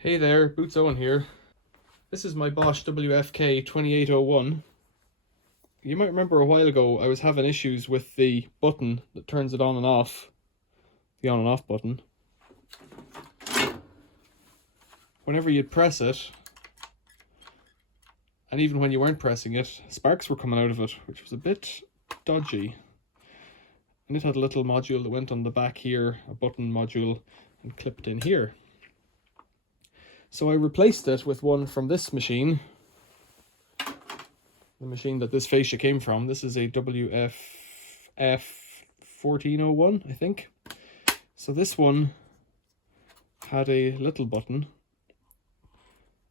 Hey there, Boots Owen here. This is my Bosch WFK2801. You might remember a while ago I was having issues with the button that turns it on and off, the on and off button. Whenever you'd press it, and even when you weren't pressing it, sparks were coming out of it, which was a bit dodgy. And it had a little module that went on the back here, a button module, and clipped in here. So I replaced it with one from this machine, the machine that this fascia came from. This is a WFK2801, I think. So this one had a little button,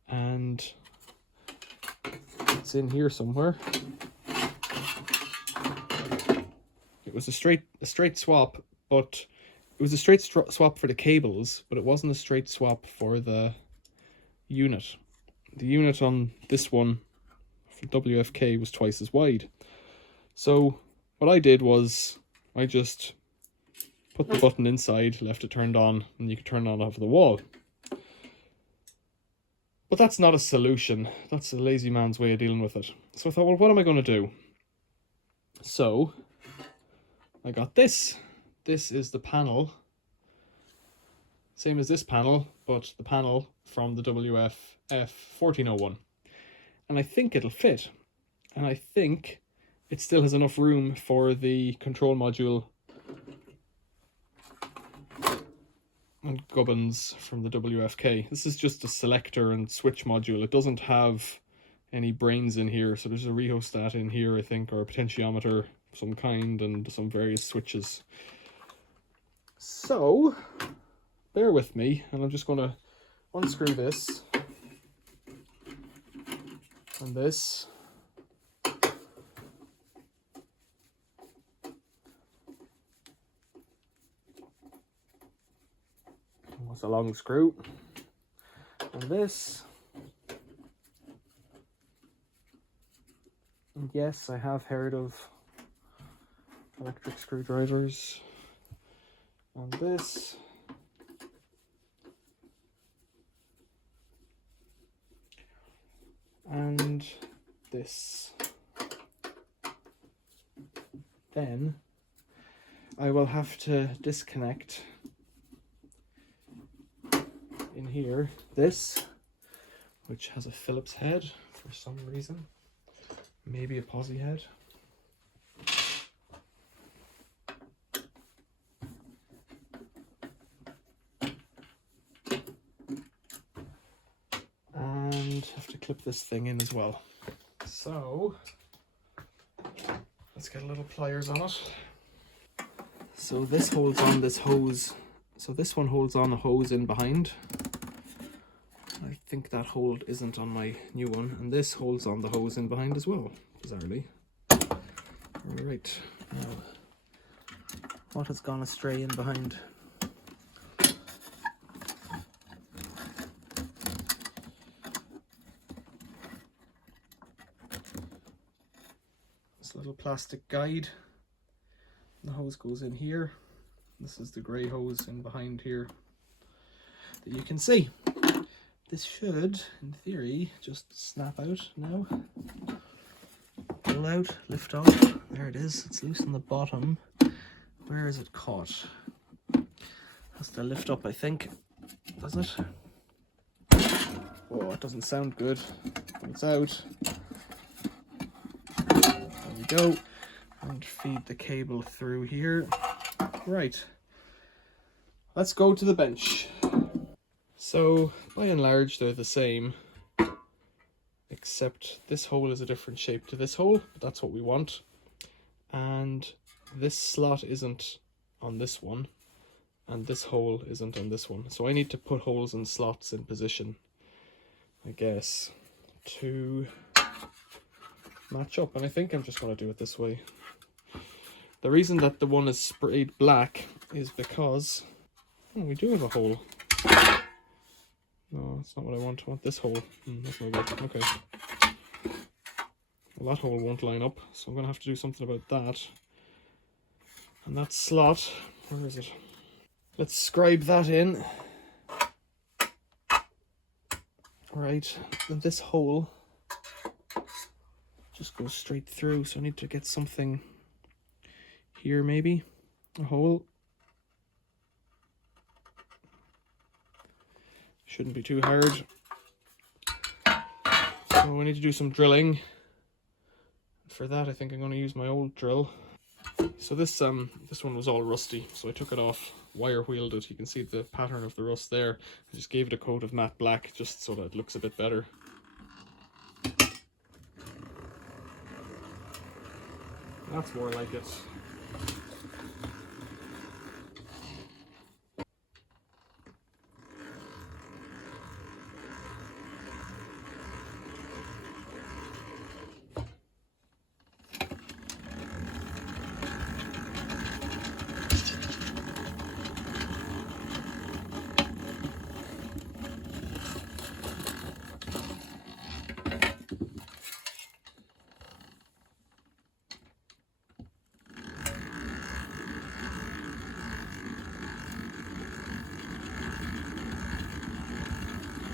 and it's in here somewhere. It was a straight swap, but it was a straight swap for the cables, but it wasn't a straight swap for the unit. The unit on this one for WFK was twice as wide. So what I did was I just put the button inside, left it turned on, and you could turn it on over the wall. But that's not a solution. That's a lazy man's way of dealing with it. So I thought, well, what am I going to do? So I got this. This is the panel. Same as this panel, but the panel from the WFK2801. And I think it'll fit. And I think it still has enough room for the control module and gubbins from the WFK. This is just a selector and switch module. It doesn't have any brains in here. So there's a rheostat in here, I think, or a potentiometer of some kind, and some various switches. So bear with me, and I'm just going to unscrew this and this. That's a long screw. And this. And yes, I have heard of electric screwdrivers. And this. And this. Then I will have to disconnect in here this, which has a Phillips head for some reason, maybe a posi head. And have to clip this thing in as well. So let's get a little pliers on it. So this holds on this hose. So this one holds on a hose in behind. I think that hold isn't on my new one. And this holds on the hose in behind as well, bizarrely. Alright, now what has gone astray in behind? This little plastic guide. The hose goes in here. This is the grey hose in behind here that you can see. This should, in theory, just snap out now. Pull out, lift off. There it is. It's loose on the bottom. Where is it caught? Has to lift up, I think. Does it? Oh, it doesn't sound good. It's out. There we go. And feed the cable through here. Right, let's go to the bench. So by and large they're the same, except this hole is a different shape to this hole, but that's what we want. And this slot isn't on this one, and this hole isn't on this one. So I need to put holes and slots in position, I guess, to match up. And I think I'm just going to do it this way. The reason that the one is sprayed black is because we do have a hole. No, that's not what I want. I want this hole. That's no good. Okay. Well, that hole won't line up, so I'm going to have to do something about that. And that slot, where is it? Let's scribe that in. Right, and this hole just goes straight through, so I need to get something here, maybe a hole. Shouldn't be too hard. So we need to do some drilling. For that, I think I'm going to use my old drill. So this one was all rusty, so I took it off, wire wheeled it. You can see the pattern of the rust there. I just gave it a coat of matte black just so that it looks a bit better. That's more like it.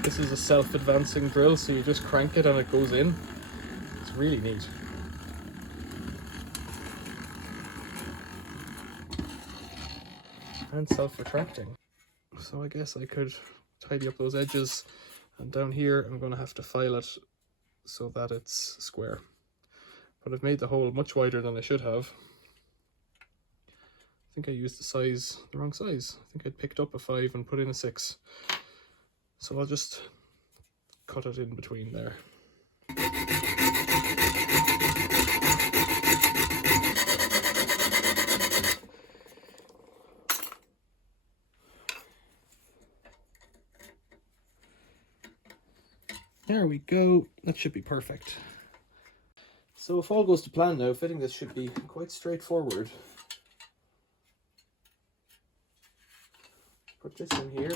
This is a self-advancing drill, so you just crank it and it goes in. It's really neat. And self-retracting. So I guess I could tidy up those edges, and down here I'm going to have to file it so that it's square. But I've made the hole much wider than I should have. I think I used the wrong size. I think I'd picked up a 5 and put in a 6. So I'll just cut it in between there. There we go, that should be perfect. So if all goes to plan now, fitting this should be quite straightforward. Put this in here.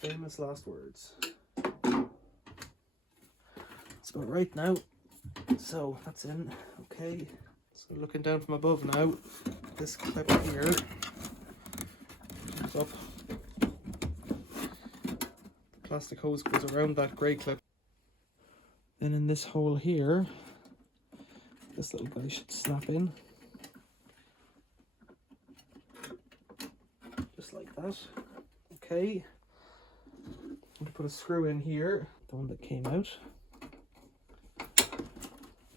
Famous last words. It's about right now. So that's in, okay. So looking down from above now, this clip here comes up. The plastic hose goes around that grey clip. Then in this hole here, this little guy should snap in. Just like that. Okay. I'm going to put a screw in here, the one that came out,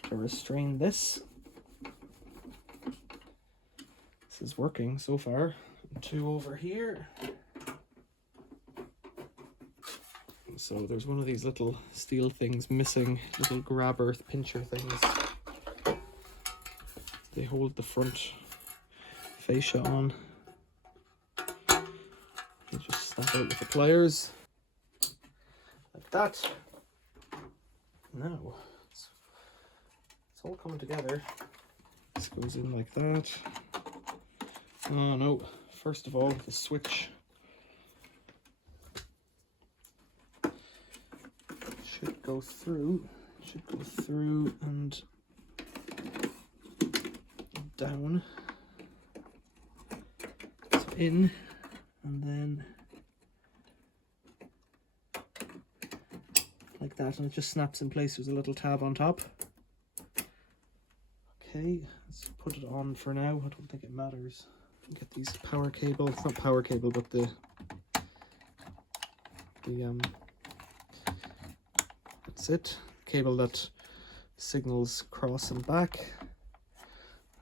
to restrain this. This is working so far. 2 over here. So there's one of these little steel things missing, little grabber pincher things. They hold the front fascia on. You just snap out with the pliers. Like that. Now, it's all coming together. This goes in like that. Oh no, first of all, the switch should go through and down. So in, and then like that, and it just snaps in place. There's a little tab on top. Okay, let's put it on for now. I don't think it matters. Get these power cable. It's not power cable, but the that's it. Cable that signals cross and back.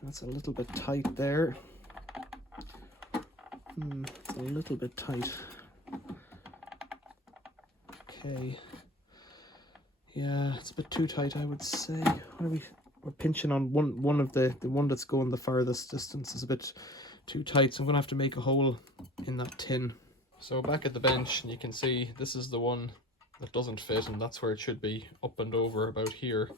That's a little bit tight there. It's a little bit tight. Okay. Yeah, it's a bit too tight, I would say. What are we? We're pinching on one of the one that's going the farthest distance is a bit too tight, so I'm gonna have to make a hole in that tin. So back at the bench, and you can see this is the one that doesn't fit, and that's where it should be, up and over about here.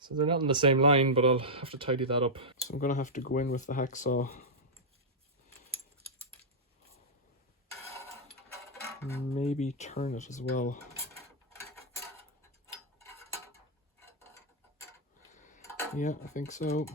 So they're not in the same line, but I'll have to tidy that up. So I'm gonna have to go in with the hacksaw. Maybe turn it as well. Yeah, I think so.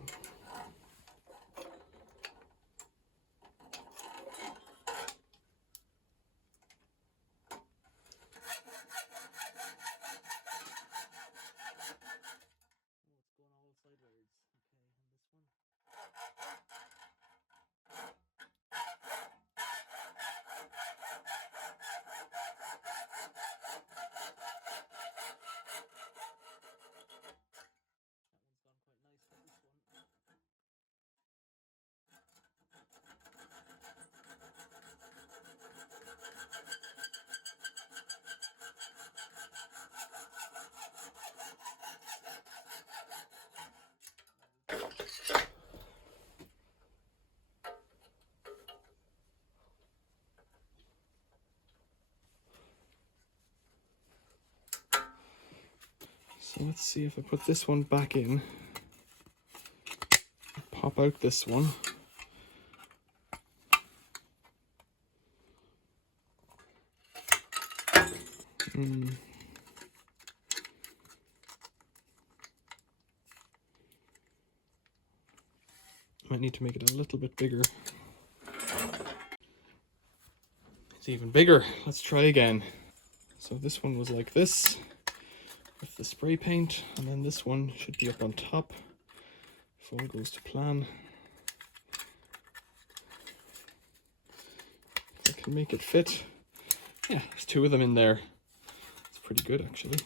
So let's see if I put this one back in, pop out this one. Might need to make it a little bit bigger. It's even bigger. Let's try again. So this one was like this with the spray paint, and then this one should be up on top if all goes to plan. If I can make it fit. Yeah, there's two of them in there. It's pretty good actually.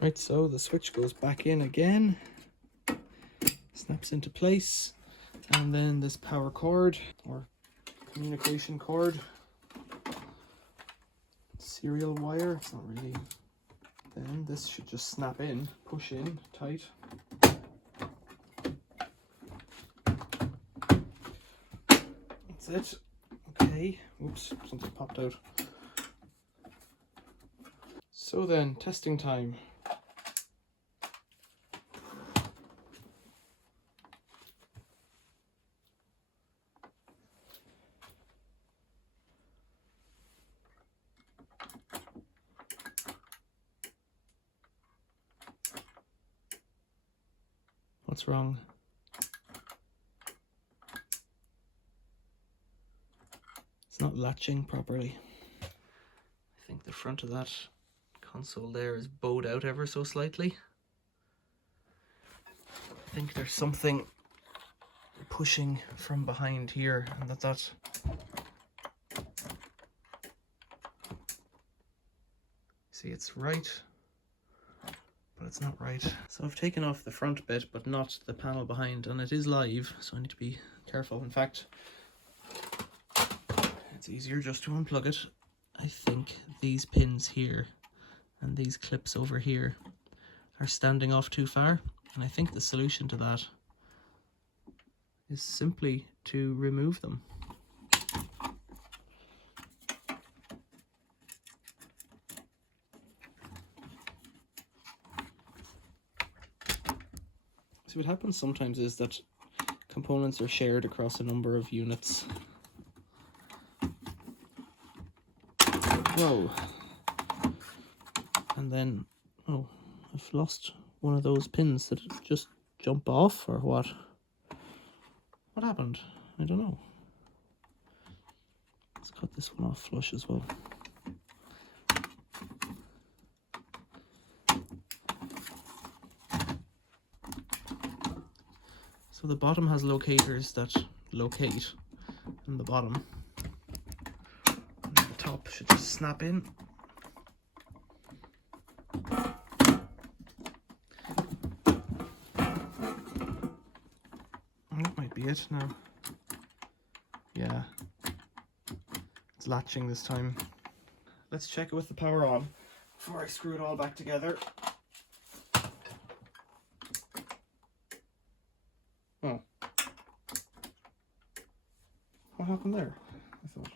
Right, so the switch goes back in again, snaps into place, and then this power cord or communication cord, serial wire, it's not really, then this should just snap in, push in tight. That's it. Okay, oops, something popped out. So then, testing time. What's wrong? It's not latching properly. I think the front of that console there is bowed out ever so slightly. I think there's something pushing from behind here, and that see, it's right, but it's not right. So I've taken off the front bit but not the panel behind, and it is live, so I need to be careful. In fact, it's easier just to unplug it. I think these pins here and these clips over here are standing off too far, and I think the solution to that is simply to remove them. See, what happens sometimes is that components are shared across a number of units. Whoa. And then, oh, I've lost one of those pins. Did it just jump off or what? What happened? I don't know. Let's cut this one off flush as well. So the bottom has locators that locate on the bottom. And the top should just snap in. And that might be it now. Yeah. It's latching this time. Let's check it with the power on before I screw it all back together. Oh. What happened there? I thought.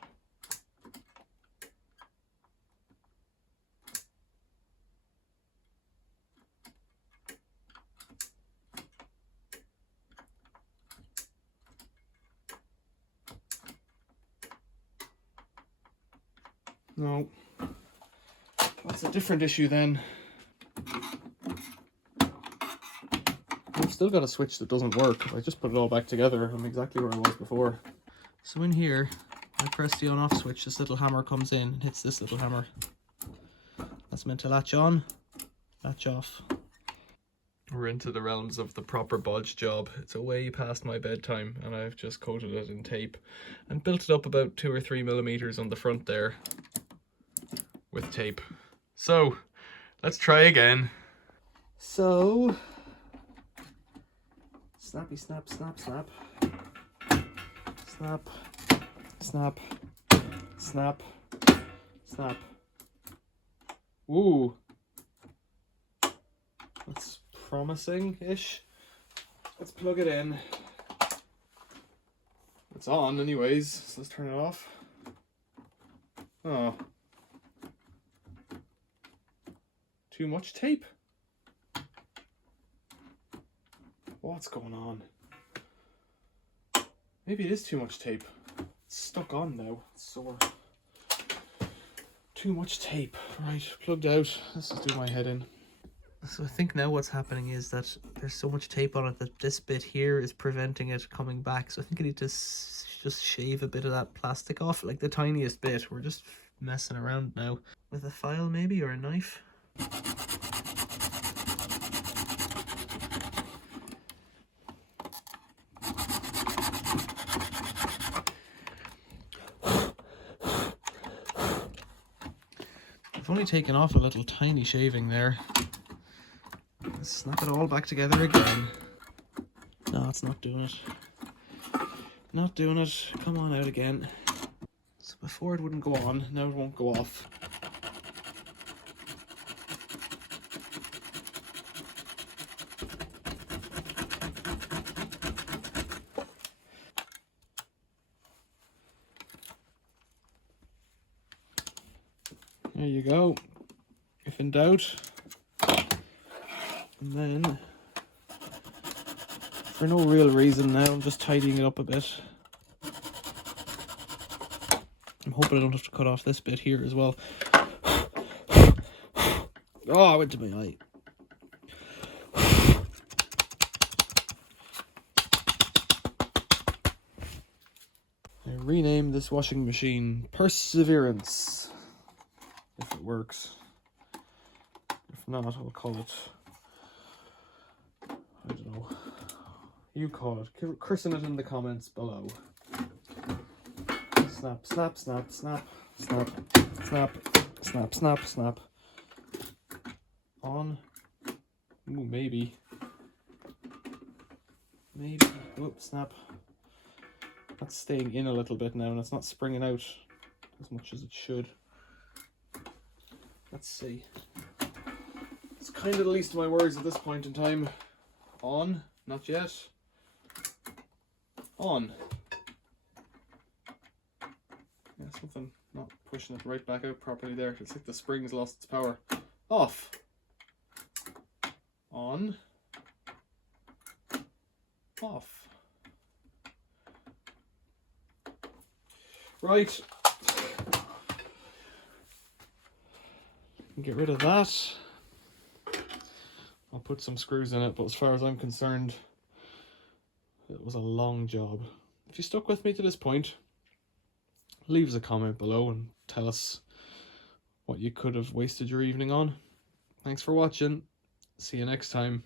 No. That's a different issue then. I've still got a switch that doesn't work. If I just put it all back together, I'm exactly where I was before. So in here, I press the on-off switch, this little hammer comes in and hits this little hammer. That's meant to latch on, latch off. We're into the realms of the proper Bosch job. It's a way past my bedtime and I've just coated it in tape and built it up about 2 or 3 millimeters on the front there with tape. So, let's try again. So, snappy snap, snap, snap. Snap, snap, snap, snap. Ooh. That's promising-ish. Let's plug it in. It's on anyways, so let's turn it off. Oh. Too much tape? What's going on? Maybe it is too much tape. It's stuck on now. It's sore. Too much tape. Right, plugged out. Let's just do my head in. So I think now what's happening is that there's so much tape on it that this bit here is preventing it coming back. So I think I need to just shave a bit of that plastic off, like the tiniest bit. We're just messing around now. With a file maybe, or a knife. I've only taken off a little tiny shaving there. Let's snap it all back together again. No, it's not doing it. Not doing it. Come on out again. So before it wouldn't go on, now it won't go off. There you go. If in doubt. And then, for no real reason now, I'm just tidying it up a bit. I'm hoping I don't have to cut off this bit here as well. Oh, I went to my eye. I renamed this washing machine Perseverance. If it works. If not, I'll call it... I don't know. You call it. Christen it in the comments below. Snap, snap, snap, snap, snap, snap, snap, snap, snap. On. Ooh, maybe. Maybe. Whoop, snap. That's staying in a little bit now and it's not springing out as much as it should. Let's see. It's kind of the least of my worries at this point in time. On. Not yet. On. Yeah, something not pushing it right back out properly there. It's like the spring's lost its power. Off. On. Off. Right. Get rid of that. I'll put some screws in it, but as far as I'm concerned, it was a long job. If you stuck with me to this point, leave us a comment below and tell us what you could have wasted your evening on. Thanks for watching. See you next time.